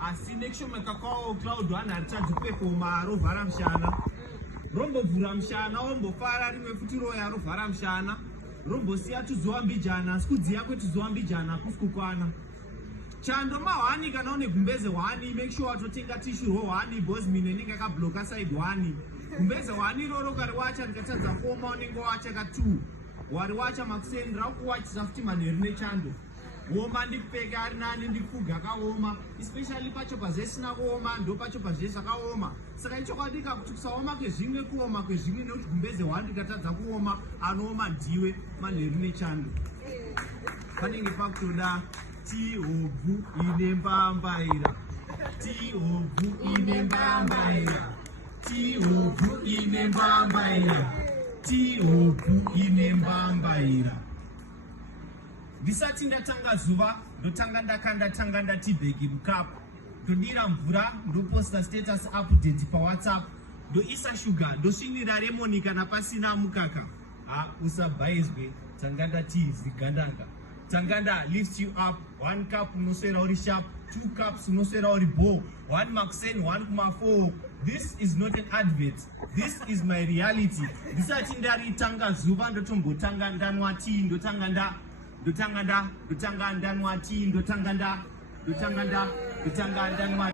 asi nekishoma kakao cloud one haritadzi kupefoma rovhara mushana rombovhura mushana wombofara rimwe futi roya rovhara mushana rombosiya tuzuva mbijana asi kudziya kwetuzuva mbijana hakusi kukwana chando mahwani kana une gumbeze hwani make sure watotenga tishu rohwani bosmin enenge akabloka side hwani gumbeze hwani iroro ukariwacha rikatadza kuoma unenge wacha ka2 wariwacha makuseni rakuwachisa futi manheru nechando woma ndikupfeka ari nani ndikufuga akaoma especially pachopa zvisina kuoma ndo pachopa zvese zvakaoma saka ichokwadika kuti kusaoma kwezvimwe kuoma kwezvimwe nekuti gumbeze hwani rikatadza kuoma anooma ndiwe manheru nechando panenge pakutoda Hobvu ine mbambaira Hobvu ine mbambaira Hobvu ine mbambaira Hobvu ine mbambaira ndisati ndatanga zuva ndotanga ndatanga ndati bhegi mukapu ndodira mvura ndoposta status update pawhatsapp ndoisa shuga ndosvinira remoni kana pasina mukaka usabhaizwe tanga ndati zigandanga Tanganda lifts you up. 1 cup unoswera uri sharp, 2 cups unoswera uri bow, 1 makusen, 1 kuma4. This is not an advert. This is my reality. Ndisati ndari tanga zuva ndotombotanga ndanwa tea ndotanga ndanwa tea ndotanga ndanwa